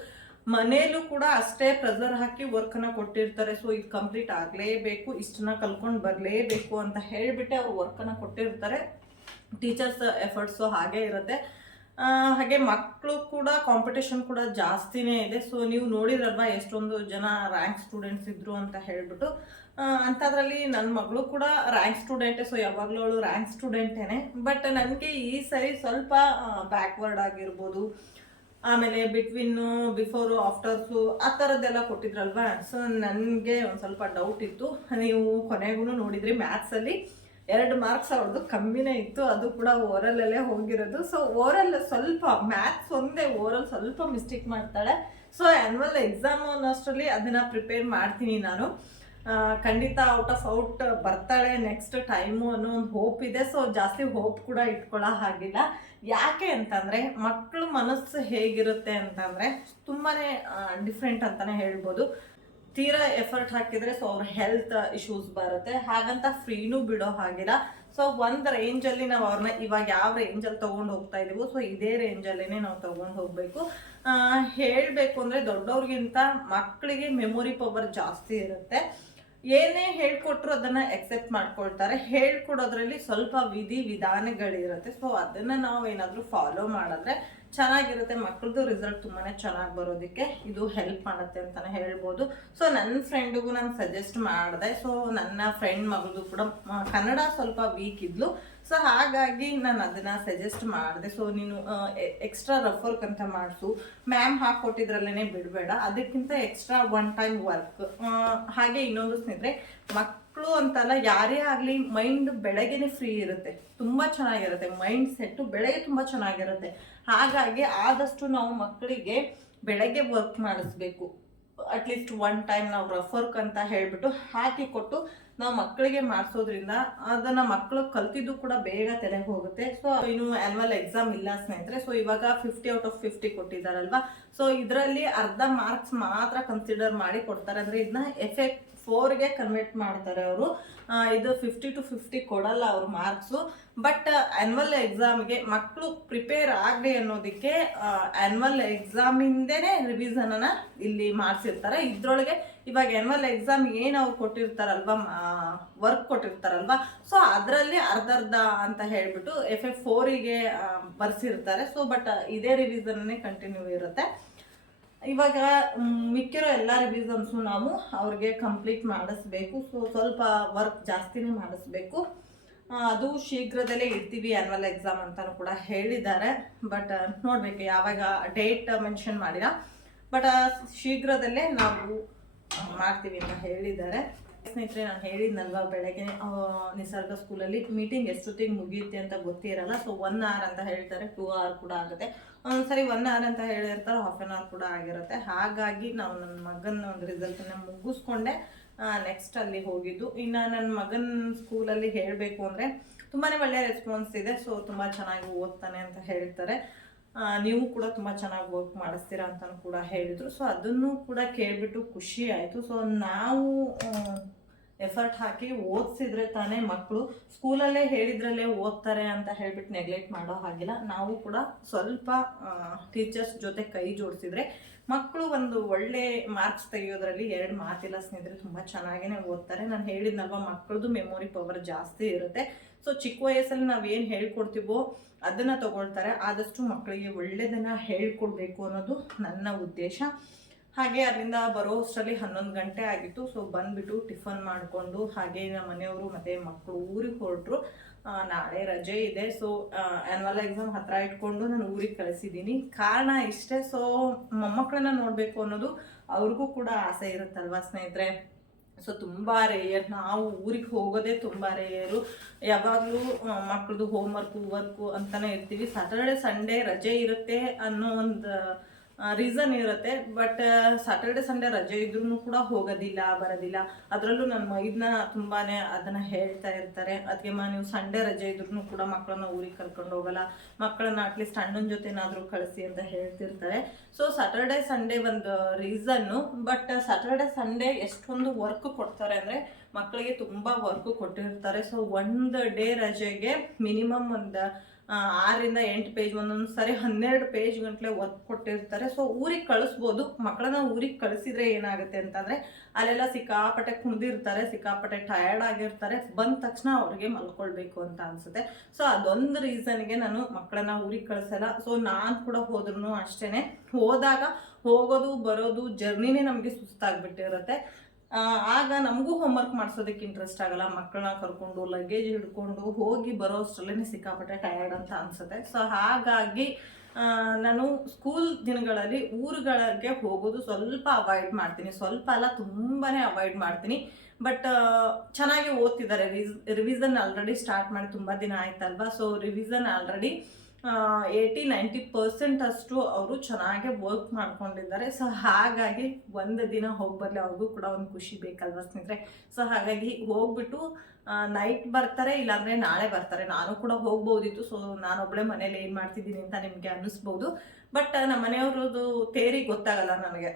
ಮನೇಲೂ ಕೂಡ ಅಷ್ಟೇ ಪ್ರೆಸರ್ ಹಾಕಿ ವರ್ಕನ್ನ ಕೊಟ್ಟಿರ್ತಾರೆ. ಸೊ ಇದು ಕಂಪ್ಲೀಟ್ ಆಗಲೇಬೇಕು, ಇಷ್ಟನ್ನ ಕಲ್ಕೊಂಡು ಬರಲೇಬೇಕು ಅಂತ ಹೇಳಿಬಿಟ್ಟೆ ಅವ್ರು ವರ್ಕನ್ನ ಕೊಟ್ಟಿರ್ತಾರೆ. ಟೀಚರ್ಸ್ ಎಫರ್ಟ್ಸು ಹಾಗೆ ಇರುತ್ತೆ. ಹಾಗೆ ಮಕ್ಕಳು ಕೂಡ ಕಾಂಪಿಟೇಷನ್ ಕೂಡ ಜಾಸ್ತಿನೇ ಇದೆ. ಸೊ ನೀವು ನೋಡಿರಲ್ವಾ ಎಷ್ಟೊಂದು ಜನ ರ್ಯಾಂಕ್ ಸ್ಟೂಡೆಂಟ್ಸ್ ಇದ್ರು ಅಂತ ಹೇಳಿಬಿಟ್ಟು. ಅಂಥದ್ರಲ್ಲಿ ನನ್ನ ಮಗಳು ಕೂಡ ರ್ಯಾಂಕ್ ಸ್ಟೂಡೆಂಟೇ ಸೊ ಯಾವಾಗಲೂ ಅವಳು ರ್ಯಾಂಕ್ ಸ್ಟೂಡೆಂಟೇನೆ ಬಟ್ ನನಗೆ ಈ ಸರಿ ಸ್ವಲ್ಪ ಬ್ಯಾಕ್ವರ್ಡ್ ಆಗಿರ್ಬೋದು. ಆಮೇಲೆ ಬಿಟ್ವೀನು ಬಿಫೋರು ಆಫ್ಟರ್ಸು ಆ ಥರದ್ದೆಲ್ಲ ಕೊಟ್ಟಿದ್ರಲ್ವಾ? ಸೊ ನನಗೆ ಒಂದು ಸ್ವಲ್ಪ ಡೌಟ್ ಇತ್ತು. ನೀವು ಕೊನೆಗೂ ನೋಡಿದ್ರಿ ಮ್ಯಾಥ್ಸಲ್ಲಿ ಎರಡು ಮಾರ್ಕ್ಸ್ ಅವ್ರದ್ದು ಕಮ್ಮಿನೇ ಇತ್ತು. ಅದು ಕೂಡ ಓರಲಲ್ಲೇ ಹೋಗಿರೋದು. ಸೊ ಓರಲ್ ಸ್ವಲ್ಪ ಮ್ಯಾಥ್ಸ್ ಒಂದೇ ಓರಲ್ ಸ್ವಲ್ಪ ಮಿಸ್ಟೇಕ್ ಮಾಡ್ತಾಳೆ. ಸೊ ಆ್ಯನ್ವಲ್ ಎಕ್ಸಾಮ್ ಅನ್ನೋಷ್ಟರಲ್ಲಿ ಅದನ್ನು ಪ್ರಿಪೇರ್ ಮಾಡ್ತೀನಿ ನಾನು. ಖಂಡಿತ ಔಟ್ ಆಫ್ ಔಟ್ ಬರ್ತಾಳೆ ನೆಕ್ಸ್ಟ್ ಟೈಮು ಅನ್ನೋ ಒಂದು ಹೋಪ್ ಇದೆ. ಸೊ ಜಾಸ್ತಿ ಹೋಪ್ ಕೂಡ ಇಟ್ಕೊಳ್ಳೋ ಹಾಗಿಲ್ಲ. ಯಾಕೆ ಅಂತಂದರೆ ಮಕ್ಕಳ ಮನಸ್ಸು ಹೇಗಿರುತ್ತೆ ಅಂತಂದರೆ ತುಂಬಾ ಡಿಫ್ರೆಂಟ್ ಅಂತಲೇ ಹೇಳ್ಬೋದು. ತೀರಾ ಎಫರ್ಟ್ ಹಾಕಿದರೆ ಸೊ ಅವ್ರ ಹೆಲ್ತ್ ಇಶ್ಯೂಸ್ ಬರುತ್ತೆ. ಹಾಗಂತ ಫ್ರೀನೂ ಬಿಡೋ ಹಾಗಿಲ್ಲ. ಸೊ ಒಂದು ರೇಂಜಲ್ಲಿ ನಾವು ಅವ್ರನ್ನ ಇವಾಗ ಯಾವ ರೇಂಜಲ್ಲಿ ತೊಗೊಂಡು ಹೋಗ್ತಾ ಇದೀವೋ ಸೊ ಇದೇ ರೇಂಜಲ್ಲೇ ನಾವು ತೊಗೊಂಡು ಹೋಗಬೇಕು. ಹೇಳಬೇಕು ಅಂದರೆ ದೊಡ್ಡವ್ರಿಗಿಂತ ಮಕ್ಕಳಿಗೆ ಮೆಮೊರಿ ಪವರ್ ಜಾಸ್ತಿ ಇರುತ್ತೆ. ಏನೇ ಹೇಳ್ಕೊಟ್ರು ಅದನ್ನ ಎಕ್ಸೆಪ್ಟ್ ಮಾಡ್ಕೊಳ್ತಾರೆ. ಹೇಳ್ಕೊಡೋದ್ರಲ್ಲಿ ಸ್ವಲ್ಪ ವಿಧಿ ವಿಧಾನಗಳಿರುತ್ತೆ. ಸೊ ಅದನ್ನ ನಾವು ಏನಾದರೂ ಫಾಲೋ ಮಾಡಿದ್ರೆ ಚೆನ್ನಾಗಿರುತ್ತೆ. ಮಕ್ಳದ್ದು ರಿಸಲ್ಟ್ ತುಂಬಾ ಚೆನ್ನಾಗಿ ಬರೋದಕ್ಕೆ ಇದು ಹೆಲ್ಪ್ ಮಾಡುತ್ತೆ ಅಂತಲೇ ಹೇಳ್ಬೋದು. ಸೊ ನನ್ನ ಫ್ರೆಂಡಿಗೂ ನಾನು ಸಜೆಸ್ಟ್ ಮಾಡಿದೆ. ಸೊ ನನ್ನ ಫ್ರೆಂಡ್ ಮಗಳದು ಕೂಡ ಕನ್ನಡ ಸ್ವಲ್ಪ ವೀಕ್ ಇದ್ಲು. ಸೊ ಹಾಗಾಗಿ ನಾನು ಅದನ್ನ ಸಜೆಸ್ಟ್ ಮಾಡಿದೆ. ಸೊ ನೀನು ಎಕ್ಸ್ಟ್ರಾ ರಫ್ ವರ್ಕ್ ಅಂತ ಮಾಡಿಸು. ಮ್ಯಾಮ್ ಹಾಕ್ಕೊಟ್ಟಿದ್ರಲ್ಲೇ ಬಿಡಬೇಡ. ಅದಕ್ಕಿಂತ ಎಕ್ಸ್ಟ್ರಾ ಒನ್ ಟೈಮ್ ವರ್ಕ್ ಹಾಗೆ ಇನ್ನೊಂದು ಸ್ನೇಹಿತರೆ ಮಕ್ಕಳು ಅಂತಲ್ಲ ಯಾರೇ ಆಗಲಿ ಮೈಂಡ್ ಬೆಳಗ್ಗೆನೆ ಫ್ರೀ ಇರುತ್ತೆ. ತುಂಬ ಚೆನ್ನಾಗಿರುತ್ತೆ. ಮೈಂಡ್ ಸೆಟ್ಟು ಬೆಳಗ್ಗೆ ತುಂಬ ಚೆನ್ನಾಗಿರುತ್ತೆ. ಹಾಗಾಗಿ ಆದಷ್ಟು ನಾವು ಮಕ್ಕಳಿಗೆ ಬೆಳಗ್ಗೆ ವರ್ಕ್ ಮಾಡಿಸ್ಬೇಕು. ಅಟ್ಲೀಸ್ಟ್ ಒನ್ ಟೈಮ್ ನಾವು ರಫ್ ವರ್ಕ್ ಅಂತ ಹೇಳಿಬಿಟ್ಟು ಹಾಕಿ ಕೊಟ್ಟು ನಾವು ಮಕ್ಕಳಿಗೆ ಮಾಡಿಸೋದ್ರಿಂದ ಅದನ್ನ ಮಕ್ಕಳು ಕಲ್ತಿದ್ದು ಕೂಡ ಬೇಗ ತೆಲೆಗೆ ಹೋಗುತ್ತೆ. ಸೊ ಇನ್ನು ಆ್ಯನ್ವಲ್ ಎಕ್ಸಾಮ್ ಇಲ್ಲ ಸ್ನೇಹಿತರೆ ಸೊ ಇವಾಗ ಫಿಫ್ಟಿ ಔಟ್ ಆಫ್ ಫಿಫ್ಟಿ ಕೊಟ್ಟಿದ್ದಾರಲ್ವಾ ಸೊ ಇದರಲ್ಲಿ ಅರ್ಧ ಮಾರ್ಕ್ಸ್ ಮಾತ್ರ ಕನ್ಸಿಡರ್ ಮಾಡಿ ಕೊಡ್ತಾರೆ. ಅಂದ್ರೆ ಇದನ್ನ ಎಫೆಕ್ಟ್ ಫೋರ್ಗೆ ಕನ್ವರ್ಟ್ ಮಾಡ್ತಾರೆ ಅವರು. ಇದು ಫಿಫ್ಟಿ ಟು ಫಿಫ್ಟಿ ಕೊಡಲ್ಲ ಅವರು ಮಾರ್ಕ್ಸು ಬಟ್ ಆ್ಯನ್ವಲ್ ಎಕ್ಸಾಮ್ಗೆ ಮಕ್ಕಳು ಪ್ರಿಪೇರ್ ಆಗಲಿ ಅನ್ನೋದಕ್ಕೆ ಆ್ಯನ್ವಲ್ ಎಕ್ಸಾಮಿಂದೇ ರಿವಿಸನನ್ನು ಇಲ್ಲಿ ಮಾಡಿಸಿರ್ತಾರೆ. ಇದರೊಳಗೆ ಇವಾಗ ಆ್ಯನ್ವಲ್ ಎಕ್ಸಾಮ್ ಏನು ಅವ್ರು ಕೊಟ್ಟಿರ್ತಾರಲ್ವ ವರ್ಕ್ ಕೊಟ್ಟಿರ್ತಾರಲ್ವ? ಸೊ ಅದರಲ್ಲಿ ಅರ್ಧ ಅರ್ಧ ಅಂತ ಹೇಳ್ಬಿಟ್ಟು ಎಫ್ ಎಫ್ ಫೋರಿಗೆ ಬರ್ಸಿರ್ತಾರೆ. ಸೊ ಬಟ್ ಇದೇ ರಿವಿಸನ್ನೇ ಕಂಟಿನ್ಯೂ ಇರುತ್ತೆ. ಇವಾಗ ಮಿಕ್ಕಿರೋ ಎಲ್ಲ ರಿವಿಸನ್ಸು ನಾವು ಅವ್ರಿಗೆ ಕಂಪ್ಲೀಟ್ ಮಾಡಿಸ್ಬೇಕು. ಸೊ ಸ್ವಲ್ಪ ವರ್ಕ್ ಜಾಸ್ತಿನೇ ಮಾಡಿಸ್ಬೇಕು. ಅದು ಶೀಘ್ರದಲ್ಲೇ ಇಡ್ತೀವಿ ಆ್ಯನ್ವಲ್ ಎಕ್ಸಾಮ್ ಅಂತಲೂ ಕೂಡ ಹೇಳಿದ್ದಾರೆ. ಬಟ್ ನೋಡಬೇಕು, ಯಾವಾಗ ಡೇಟ್ ಮೆನ್ಷನ್ ಮಾಡಿಲ್ಲ. ಬಟ್ ಶೀಘ್ರದಲ್ಲೇ ನಾವು ಮಾಡ್ತೀವಿ ಅಂತ ಹೇಳಿದ್ದಾರೆ. ಸ್ನೇಹಿತರೆ, ನಾನು ಹೇಳಿದ್ನಲ್ವ ಬೆಳಗ್ಗೆ ನಿಸರ್ಗ ಸ್ಕೂಲಲ್ಲಿ ಮೀಟಿಂಗ್ ಎಷ್ಟೊತ್ತಿಗೆ ಮುಗಿಯುತ್ತೆ ಅಂತ ಗೊತ್ತಿರಲ್ಲ. ಸೊ ಒನ್ ಅವರ್ ಅಂತ ಹೇಳ್ತಾರೆ ಟೂ ಅವರ್ ಕೂಡ ಆಗುತ್ತೆ. ಒಂದ್ಸರಿ ಒನ್ ಅವರ್ ಅಂತ ಹೇಳಿರ್ತಾರೆ ಹಾಫ್ ಆನ್ ಅವರ್ ಕೂಡ ಆಗಿರುತ್ತೆ. ಹಾಗಾಗಿ ನಾವು ನನ್ನ ಮಗನ ಒಂದು ರಿಸಲ್ಟನ್ನು ಮುಗಿಸ್ಕೊಂಡೆ ನೆಕ್ಸ್ಟ್ ಅಲ್ಲಿ ಹೋಗಿದ್ದು. ಇನ್ನು ನನ್ನ ಮಗನ ಸ್ಕೂಲಲ್ಲಿ ಹೇಳಬೇಕು ಅಂದರೆ ತುಂಬಾ ಒಳ್ಳೆಯ ರೆಸ್ಪಾನ್ಸ್ ಇದೆ ಸೊ ತುಂಬ ಚೆನ್ನಾಗಿ ಓದ್ತಾನೆ ಅಂತ ಹೇಳ್ತಾರೆ. ನೀವು ಕೂಡ ತುಂಬ ಚೆನ್ನಾಗಿ ವರ್ಕ್ ಮಾಡಿಸ್ತೀರಾ ಅಂತ ಕೂಡ ಹೇಳಿದರು. ಸೊ ಅದನ್ನು ಕೂಡ ಕೇಳಿಬಿಟ್ಟು ಖುಷಿ ಆಯಿತು. ಸೊ ನಾವು ಎಫರ್ಟ್ ಹಾಕಿ ಓದಿಸಿದ್ರೆ ತಾನೇ ಮಕ್ಕಳು ಸ್ಕೂಲಲ್ಲೇ ಹೇಳಿದ್ರಲ್ಲೇ ಓದ್ತಾರೆ ಅಂತ ಹೇಳ್ಬಿಟ್ಟು ನೆಗ್ಲೆಕ್ಟ್ ಮಾಡೋ ಹಾಗಿಲ್ಲ. ನಾವು ಕೂಡ ಸ್ವಲ್ಪ ಟೀಚರ್ಸ್ ಜೊತೆ ಕೈ ಜೋಡಿಸಿದ್ರೆ ಮಕ್ಕಳು ಒಂದು ಒಳ್ಳೆ ಮಾರ್ಕ್ಸ್ ತೆಗೆಯೋದ್ರಲ್ಲಿ ಎರಡು ಮಾತಿಲ್ಲ, ಸ್ನೇಹಿತರೆ ತುಂಬ ಚೆನ್ನಾಗಿನೇ ಓದ್ತಾರೆ. ನಾನು ಹೇಳಿದ್ನಲ್ವ ಮಕ್ಕಳದು ಮೆಮೊರಿ ಪವರ್ ಜಾಸ್ತಿ ಇರುತ್ತೆ. ಸೊ ಚಿಕ್ಕ ವಯಸ್ಸಲ್ಲಿ ನಾವೇನು ಹೇಳ್ಕೊಡ್ತೀವೋ ಅದನ್ನು ತಗೊಳ್ತಾರೆ. ಆದಷ್ಟು ಮಕ್ಕಳಿಗೆ ಒಳ್ಳೆಯದನ್ನು ಹೇಳ್ಕೊಡ್ಬೇಕು ಅನ್ನೋದು ನನ್ನ ಉದ್ದೇಶ. ಹಾಗೆ ಅಲ್ಲಿಂದ ಬರೋ ಅಷ್ಟರಲ್ಲಿ ಹನ್ನೊಂದು ಗಂಟೆ ಆಗಿತ್ತು. ಸೊ ಬಂದ್ಬಿಟ್ಟು ಟಿಫನ್ ಮಾಡಿಕೊಂಡು ಹಾಗೆ ನಮ್ಮ ಮನೆಯವರು ಮತ್ತು ಮಕ್ಕಳು ಊರಿಗೆ ಹೊರಟರು. ನಾಳೆ ರಜೆ ಇದೆ. ಸೊ ಆ್ಯನ್ವಲ್ ಎಕ್ಸಾಮ್ ಹತ್ರ ಇಟ್ಕೊಂಡು ನಾನು ಊರಿಗೆ ಕಳಿಸಿದ್ದೀನಿ. ಕಾರಣ ಇಷ್ಟೇ. ಸೊ ಮೊಮ್ಮಕ್ಕಳನ್ನ ನೋಡಬೇಕು ಅನ್ನೋದು ಅವ್ರಿಗೂ ಕೂಡ ಆಸೆ ಇರುತ್ತಲ್ವಾ ಸ್ನೇಹಿತರೆ? ಸೊ ತುಂಬ ರೇಯರ್ ನಾವು ಊರಿಗೆ ಹೋಗೋದೇ ತುಂಬ ರೇಯರು ಯಾವಾಗಲೂ ಮಕ್ಕಳದು ಹೋಮ್ವರ್ಕು ವರ್ಕು ಅಂತಲೇ ಇರ್ತೀವಿ. ಸ್ಯಾಟರ್ಡೆ ಸಂಡೇ ರಜೆ ಇರುತ್ತೆ ಅನ್ನೋ ಒಂದು ರೀಸನ್ ಇರುತ್ತೆ. ಬಟ್ ಸಾಟರ್ಡೆ ಸಂಡೇ ರಜೆ ಇದ್ರೂ ಕೂಡ ಹೋಗೋದಿಲ್ಲ, ಬರೋದಿಲ್ಲ. ಅದರಲ್ಲೂ ನನ್ನ ಮೈದನ್ನ ತುಂಬಾ ಅದನ್ನು ಹೇಳ್ತಾ ಇರ್ತಾರೆ. ಅದಕ್ಕೆ ಮಾ, ನೀವು ಸಂಡೇ ರಜೆ ಇದ್ರೂ ಕೂಡ ಮಕ್ಕಳನ್ನ ಊರಿಗೆ ಕರ್ಕೊಂಡು ಹೋಗಲ್ಲ. ಮಕ್ಕಳನ್ನ ಅಟ್ಲೀಸ್ಟ್ ಅಣ್ಣನ ಜೊತೆನಾದರೂ ಕಳಿಸಿ ಅಂತ ಹೇಳ್ತಿರ್ತಾರೆ. ಸೊ ಸ್ಯಾಟರ್ಡೆ ಸಂಡೇ ಒಂದು ರೀಸನ್ನು ಬಟ್ ಸಾಟರ್ಡೆ ಸಂಡೇ ಎಷ್ಟೊಂದು ವರ್ಕ್ ಕೊಡ್ತಾರೆ ಅಂದರೆ ಮಕ್ಕಳಿಗೆ ತುಂಬ ವರ್ಕ್ ಕೊಟ್ಟಿರ್ತಾರೆ. ಸೊ ಒಂದು ಡೇ ರಜೆಗೆ ಮಿನಿಮಮ್ ಒಂದು ಆರರಿಂದ ಎಂಟು ಪೇಜ್ ಒಂದೊಂದು ಸಾರಿ ಹನ್ನೆರಡು ಪೇಜ್ ಗಂಟ್ಲೆ ವರ್ಕ್ ಕೊಟ್ಟಿರ್ತಾರೆ. ಸೊ ಊರಿಗೆ ಕಳಿಸ್ಬೋದು. ಮಕ್ಕಳನ್ನ ಊರಿಗೆ ಕಳಿಸಿದ್ರೆ ಏನಾಗುತ್ತೆ ಅಂತಂದರೆ, ಅಲ್ಲೆಲ್ಲ ಸಿಕ್ಕಾಪಟ್ಟೆ ಕುಣಿದಿರ್ತಾರೆ, ಸಿಕ್ಕಾಪಟ್ಟೆ ಟಯರ್ಡ್ ಆಗಿರ್ತಾರೆ. ಬಂದ ತಕ್ಷಣ ಅವ್ರಿಗೆ ಮಲ್ಕೊಳ್ಬೇಕು ಅಂತ ಅನಿಸುತ್ತೆ. ಸೊ ಅದೊಂದು ರೀಸನ್ಗೆ ನಾನು ಮಕ್ಕಳನ್ನ ಊರಿಗೆ ಕಳಿಸಲ್ಲ. ಸೊ ನಾನು ಕೂಡ ಹೋದ್ರೂ ಅಷ್ಟೇ ಹೋದಾಗ ಹೋಗೋದು, ಬರೋದು ಜರ್ನಿನೇ ನಮಗೆ ಸುಸ್ತಾಗ್ಬಿಟ್ಟಿರುತ್ತೆ. ಆಗ ನಮಗೂ ಹೋಮ್ವರ್ಕ್ ಮಾಡಿಸೋದಕ್ಕೆ ಇಂಟ್ರೆಸ್ಟ್ ಆಗಲ್ಲ. ಮಕ್ಕಳನ್ನ ಕರ್ಕೊಂಡು ಲಗೇಜ್ ಹಿಡ್ಕೊಂಡು ಹೋಗಿ ಬರೋ ಅಷ್ಟರಲ್ಲೇ ಸಿಕ್ಕಾಪಟ್ಟೆ ಟಯರ್ಡ್ ಅಂತ ಅನ್ಸುತ್ತೆ. ಸೊ ಹಾಗಾಗಿ ನಾನು ಸ್ಕೂಲ್ ದಿನಗಳಲ್ಲಿ ಊರುಗಳಿಗೆ ಹೋಗೋದು ಸ್ವಲ್ಪ ಅವಾಯ್ಡ್ ಮಾಡ್ತೀನಿ. ಸ್ವಲ್ಪ ಅಲ್ಲ ತುಂಬಾ ಅವಾಯ್ಡ್ ಮಾಡ್ತೀನಿ. ಬಟ್ ಚೆನ್ನಾಗಿ ಓದ್ತಿದ್ದಾರೆ. ರಿವಿಸನ್ ಆಲ್ರೆಡಿ ಸ್ಟಾರ್ಟ್ ಮಾಡಿ ತುಂಬ ದಿನ ಆಯ್ತಲ್ವಾ? So revision already eighty ninety percent ಅಷ್ಟು ಅವರು ಚೆನ್ನಾಗೆ ವರ್ಕ್ ಮಾಡ್ಕೊಂಡಿದ್ದಾರೆ. ಸೊ ಹಾಗಾಗಿ ಒಂದು ದಿನ ಹೋಗಿ ಬರಲಿ ಅವ್ರಿಗೂ ಕೂಡ ಒಂದು ಖುಷಿ ಬೇಕಲ್ವ ಸ್ನೇಹಿತರೆ? ಸೊ ಹಾಗಾಗಿ ಹೋಗ್ಬಿಟ್ಟು ನೈಟ್ ಬರ್ತಾರೆ, ಇಲ್ಲಾಂದರೆ ನಾಳೆ ಬರ್ತಾರೆ. ನಾನು ಕೂಡ ಹೋಗ್ಬೋದಿತ್ತು. ಸೊ ನಾನೊಬ್ಬಳೆ ಮನೇಲಿ ಏನು ಮಾಡ್ತಿದ್ದೀನಿ ಅಂತ ನಿಮಗೆ ಅನ್ನಿಸ್ಬೋದು. ಬಟ್ ನಮ್ಮ ಮನೆಯವ್ರದ್ದು ತೇರಿ ಗೊತ್ತಾಗಲ್ಲ ನನಗೆ.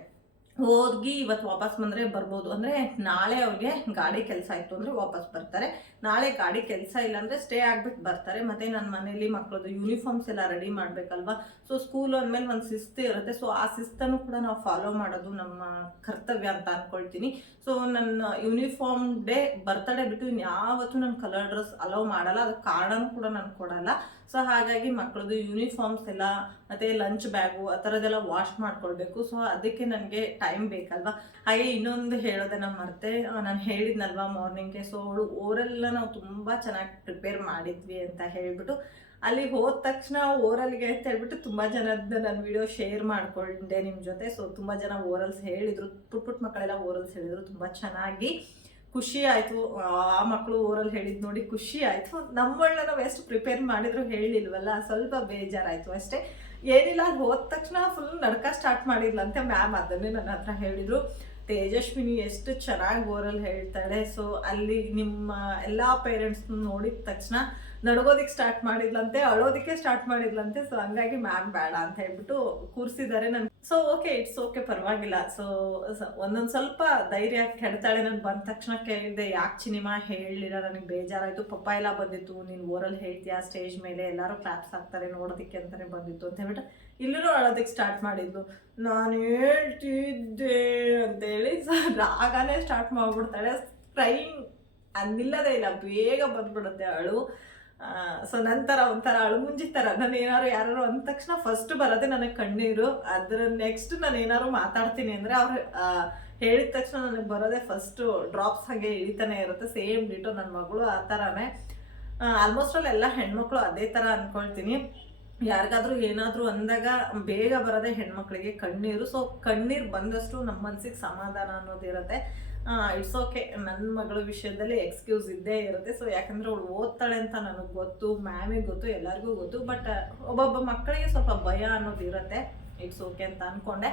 ಹೋಗಿ ಇವತ್ತು ವಾಪಸ್ ಬಂದರೆ ಬರ್ಬೋದು. ಅಂದರೆ ನಾಳೆ ಅವ್ರಿಗೆ ಗಾಡಿ ಕೆಲಸ ಇತ್ತು ಅಂದರೆ ವಾಪಸ್ ಬರ್ತಾರೆ. ನಾಳೆ ಗಾಡಿ ಕೆಲಸ ಇಲ್ಲಾಂದರೆ ಸ್ಟೇ ಆಗ್ಬಿಟ್ಟು ಬರ್ತಾರೆ. ಮತ್ತು ನನ್ನ ಮನೇಲಿ ಮಕ್ಕಳದು ಯೂನಿಫಾರ್ಮ್ಸ್ ಎಲ್ಲ ರೆಡಿ ಮಾಡಬೇಕಲ್ವಾ? ಸೊ ಸ್ಕೂಲ್ ಅಂದಮೇಲೆ ಒಂದು ಶಿಸ್ತು ಇರುತ್ತೆ. ಸೊ ಆ ಶಿಸ್ತನ್ನು ಕೂಡ ನಾವು ಫಾಲೋ ಮಾಡೋದು ನಮ್ಮ ಕರ್ತವ್ಯ ಅಂತ ಅಂದ್ಕೊಳ್ತೀನಿ ಸೊ ನನ್ನ ಯೂನಿಫಾರ್ಮ್ ಡೇ ಬರ್ತಡೇ ಬಿಟ್ಟು ಇನ್ಯಾವತ್ತೂ ನನ್ನ ಕಲರ್ ಡ್ರೆಸ್ ಅಲೌ ಮಾಡಲ್ಲ. ಅದಕ್ಕೆ ಕಾರಣನೂ ಕೂಡ ನಾನು ಕೊಡಲ್ಲ. ಸೊ ಹಾಗಾಗಿ ಮಕ್ಕಳದು ಯೂನಿಫಾರ್ಮ್ಸ್ ಎಲ್ಲ, ಮತ್ತು ಲಂಚ್ ಬ್ಯಾಗು ಆ ಥರದ್ದೆಲ್ಲ ವಾಶ್ ಮಾಡ್ಕೊಳ್ಬೇಕು. ಸೊ ಅದಕ್ಕೆ ನನಗೆ ಟೈಮ್ ಬೇಕಲ್ವಾ? ಹಾಗೆ ಇನ್ನೊಂದು ಹೇಳೋದನ್ನ ಮರ್ತೆ. ನಾನು ಹೇಳಿದ್ನಲ್ವಾ ಮಾರ್ನಿಂಗ್ಗೆ ಸೊ ಅವಳು ಓರೆಲ್ಲ ನಾವು ತುಂಬ ಚೆನ್ನಾಗಿ ಪ್ರಿಪೇರ್ ಮಾಡಿದ್ವಿ ಅಂತ ಹೇಳಿಬಿಟ್ಟು. ಅಲ್ಲಿ ಹೋದ ತಕ್ಷಣ ಓರಲ್ಗೆ ಅಂತ ಹೇಳ್ಬಿಟ್ಟು ತುಂಬ ಜನದ ನಾನು ವಿಡಿಯೋ ಶೇರ್ ಮಾಡ್ಕೊಂಡೆ ನಿಮ್ಮ ಜೊತೆ. ಸೊ ತುಂಬ ಜನ ಓರಲ್ಸ್ ಹೇಳಿದರು. ಪುಟ್ ಪುಟ್ ಮಕ್ಕಳೆಲ್ಲ ಓರಲ್ಸ್ ಹೇಳಿದರು. ತುಂಬ ಚೆನ್ನಾಗಿ. ಖುಷಿ ಆಯಿತು. ಆ ಮಕ್ಕಳು ಓರಲ್ ಹೇಳಿದ್ ನೋಡಿ ಖುಷಿ ಆಯಿತು. ನಮ್ಮಳ್ಳ ನಾವು ಎಷ್ಟು ಪ್ರಿಪೇರ್ ಮಾಡಿದ್ರು ಹೇಳಿಲ್ವಲ್ಲ, ಸ್ವಲ್ಪ ಬೇಜಾರಾಯಿತು ಅಷ್ಟೇ. ಏನಿಲ್ಲ ಅಲ್ಲಿ ಹೋದ ತಕ್ಷಣ ಫುಲ್ ನಡ್ಕ ಸ್ಟಾರ್ಟ್ ಮಾಡಿದ್ಲಂತೆ ಮ್ಯಾಮ್ ಅದನ್ನೇ ನನ್ನ ಹತ್ರ ಹೇಳಿದರು. ತೇಜಸ್ವಿನಿ ಎಷ್ಟು ಚೆನ್ನಾಗಿ ಓರಲ್ ಹೇಳ್ತಾಳೆ. ಸೊ ಅಲ್ಲಿ ನಿಮ್ಮ ಎಲ್ಲ ಪೇರೆಂಟ್ಸ್ ನೋಡಿದ ತಕ್ಷಣ ನಡ್ಗೋದಿಕ್ಕೆ ಸ್ಟಾರ್ಟ್ ಮಾಡಿದ್ಲಂತೆ, ಅಳೋದಕ್ಕೆ ಸ್ಟಾರ್ಟ್ ಮಾಡಿದ್ಲಂತೆ ಸೊ ಹಂಗಾಗಿ ಮ್ಯಾಮ್ ಬೇಡ ಅಂತ ಹೇಳ್ಬಿಟ್ಟು ಕೂರಿಸಿದ್ದಾರೆ ನನ್ ಸೊ ಓಕೆ ಇಟ್ಸ್ ಓಕೆ ಪರವಾಗಿಲ್ಲ. ಸೊ, ಒಂದೊಂದು ಸ್ವಲ್ಪ ಧೈರ್ಯ ಕೆಡ್ತಾಳೆ ನಾನು ಬಂದ ತಕ್ಷಣ ಕೇಳಿದೆ ಯಾಕೆ ಸಿನಿಮಾ ಹೇಳಿಲ್ಲ? ನನಗೆ ಬೇಜಾರಾಯಿತು. ಪಪ್ಪ ಎಲ್ಲ ಬಂದಿತ್ತು. ನೀನು ಓರಲ್ ಹೇಳ್ತೀಯಾ? ಸ್ಟೇಜ್ ಮೇಲೆ ಎಲ್ಲರೂ ಕ್ಲಾಪ್ಸ್ ಆಗ್ತಾರೆ, ನೋಡೋದಕ್ಕೆ ಅಂತಾನೆ ಬಂದಿತ್ತು ಅಂತ ಹೇಳ್ಬಿಟ್ಟು ಇಲ್ಲೂ ಅಳೋದಕ್ಕೆ ಸ್ಟಾರ್ಟ್ ಮಾಡಿದ್ಲು. ನಾನು ಹೇಳ್ತಿದ್ದೆ ಅಂತೇಳಿ ಸೊ, ರಾಗನೇ ಸ್ಟಾರ್ಟ್ ಮಾಡಿಬಿಡ್ತಾಳೆ. ಕ್ರೈಮ್ ಅನ್ನಿಲ್ಲದೇ ಇಲ್ಲ. ಬೇಗ ಬಂದ್ಬಿಡುತ್ತೆ ಅಳು ಸೊ ನಂತರ ಒಂಥರ ಅಳು ಮುಂಜಿ ಥರ ನಾನು ಏನಾದ್ರು ಯಾರು ಅಂದ ತಕ್ಷಣ ಫಸ್ಟ್ ಬರೋದೇ ನನಗೆ ಕಣ್ಣೀರು. ಅದ್ರ ನೆಕ್ಸ್ಟ್ ನಾನು ಏನಾದ್ರು ಮಾತಾಡ್ತೀನಿ ಅಂದರೆ ಅವ್ರು ಹೇಳಿದ ತಕ್ಷಣ ನನಗೆ ಬರೋದೇ ಫಸ್ಟು ಡ್ರಾಪ್ಸ್ ಹಾಗೆ ಇಳಿತಾನೆ ಇರುತ್ತೆ. ಸೇಮ್ ಡಿಟೋ ನನ್ನ ಮಗಳು ಆ ಥರನೇ ಆಲ್ಮೋಸ್ಟ್ ಅಲ್ಲಿ ಎಲ್ಲ ಹೆಣ್ಮಕ್ಳು ಅದೇ ಥರ ಅಂದ್ಕೊಳ್ತೀನಿ ಯಾರಿಗಾದರೂ ಏನಾದರೂ ಅಂದಾಗ ಬೇಗ ಬರೋದೇ ಹೆಣ್ಮಕ್ಳಿಗೆ ಕಣ್ಣೀರು. ಸೊ ಕಣ್ಣೀರು ಬಂದಷ್ಟು ನಮ್ಮ ಮನ್ಸಿಗೆ ಸಮಾಧಾನ ಅನ್ನೋದಿರುತ್ತೆ. ಇಟ್ಸ್ ಓಕೆ ನನ್ನ ಮಗಳ ವಿಷಯದಲ್ಲಿ ಎಕ್ಸ್ಕ್ಯೂಸ್ ಇದ್ದೇ ಇರುತ್ತೆ. ಸೊ ಯಾಕಂದರೆ ಅವಳು ಓದ್ತಾಳೆ ಅಂತ ನನಗೆ ಗೊತ್ತು ಮ್ಯಾಮಿಗೆ ಗೊತ್ತು, ಎಲ್ಲರಿಗೂ ಗೊತ್ತು. ಬಟ್ ಒಬ್ಬೊಬ್ಬ ಮಕ್ಕಳಿಗೆ ಸ್ವಲ್ಪ ಭಯ ಅನ್ನೋದು ಇರುತ್ತೆ. ಇಟ್ಸ್ ಓಕೆ ಅಂತ ಅಂದ್ಕೊಂಡೆ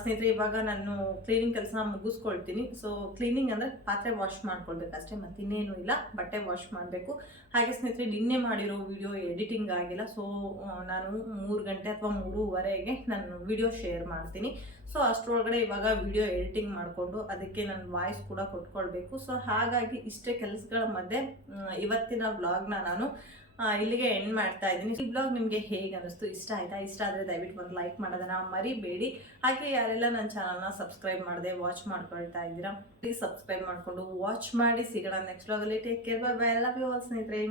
ಸ್ನೇಹಿತರೆ, ಇವಾಗ ನಾನು ಕ್ಲೀನಿಂಗ್ ಕೆಲಸ ಮುಗಿಸ್ಕೊಳ್ತೀನಿ. ಸೊ ಕ್ಲೀನಿಂಗ್ ಅಂದರೆ ಪಾತ್ರೆ ವಾಶ್ ಮಾಡ್ಕೊಳ್ಬೇಕು ಅಷ್ಟೇ ಮತ್ತಿನ್ನೇನು ಇಲ್ಲ. ಬಟ್ಟೆ ವಾಶ್ ಮಾಡಬೇಕು. ಹಾಗೆ ಸ್ನೇಹಿತರೆ, ನಿನ್ನೆ ಮಾಡಿರೋ ವಿಡಿಯೋ ಎಡಿಟಿಂಗ್ ಆಗಿಲ್ಲ. ಸೊ ನಾನು ಮೂರು ಗಂಟೆ ಅಥವಾ ಮೂರುವರೆಗೆ ನಾನು ವಿಡಿಯೋ ಶೇರ್ ಮಾಡ್ತೀನಿ. ಸೊ ಅಷ್ಟರೊಳಗಡೆ ಇವಾಗ ವಿಡಿಯೋ ಎಡಿಟಿಂಗ್ ಮಾಡಿಕೊಂಡು ಅದಕ್ಕೆ ನನ್ನ ವಾಯ್ಸ್ ಕೂಡ ಕೊಟ್ಕೊಳ್ಬೇಕು. ಸೊ ಹಾಗಾಗಿ ಇಷ್ಟೇ ಕೆಲಸಗಳ ಮಧ್ಯೆ ಇವತ್ತಿನ ವ್ಲಾಗ್ನ ನಾನು ಇಲ್ಲಿಗೆ ಎಂಡ್ ಮಾಡ್ತಾ ಇದ್ದೀನಿ. ಈ ಬ್ಲಾಗ್ ನಿಮಗೆ ಹೇಗೆ ಅನಿಸ್ತು? ಇಷ್ಟ ಆಯಿತಾ? ಇಷ್ಟ ಆದರೆ ದಯವಿಟ್ಟು ಒಂದು ಲೈಕ್ ಮಾಡೋದನ್ನ ಮರಿಬೇಡಿ. ಹಾಗೆ ಯಾರೆಲ್ಲ ನನ್ನ ಚಾನಲ್ನ ಸಬ್ಸ್ಕ್ರೈಬ್ ಮಾಡಿದೆ ವಾಚ್ ಮಾಡ್ಕೊಳ್ತಾ ಇದ್ದೀರಾ ಪ್ಲೀಸ್ ಸಬ್ಸ್ಕ್ರೈಬ್ ಮಾಡಿಕೊಂಡು ವಾಚ್ ಮಾಡಿ. ಸಿಗೋಣ ನೆಕ್ಸ್ಟ್ ಬ್ಲಾಗಲ್ಲಿ ಟೇಕ್ ಕೇರ್ ಬೈ ಬೈ ಎಲ್ಲ ಆಲ್ ಸ್ನೇಹಿತರೆ.